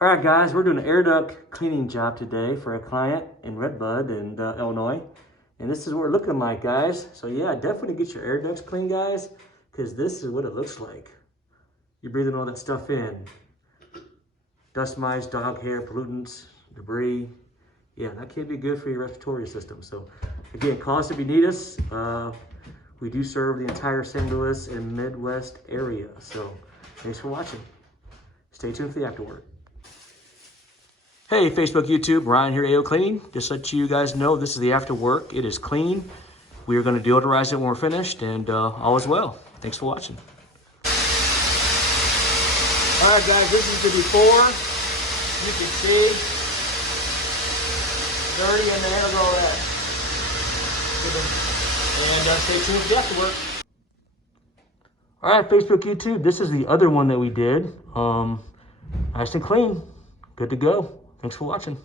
All right, guys, we're doing an air duct cleaning job today for a client in Redbud in Illinois. And this is what we're looking like, guys. So yeah, definitely get your air ducts clean, guys, because this is what it looks like. You're breathing all that stuff in. Dust mites, dog hair, pollutants, debris. Yeah, that can be good for your respiratory system. So again, call us if you need us. We do serve the entire St. Louis and Midwest area. So thanks for watching. Stay tuned for the afterwork. Hey, Facebook, YouTube, Ryan here, AO Cleaning. Just to let you guys know, this is the after work. It is clean. We are going to deodorize it when we're finished, and all is well. Thanks for watching. All right, guys, this is the before. You can see dirty and the end of all that. And stay tuned for the after work. All right, Facebook, YouTube, this is the other one that we did. Nice and clean. Good to go. Thanks for watching.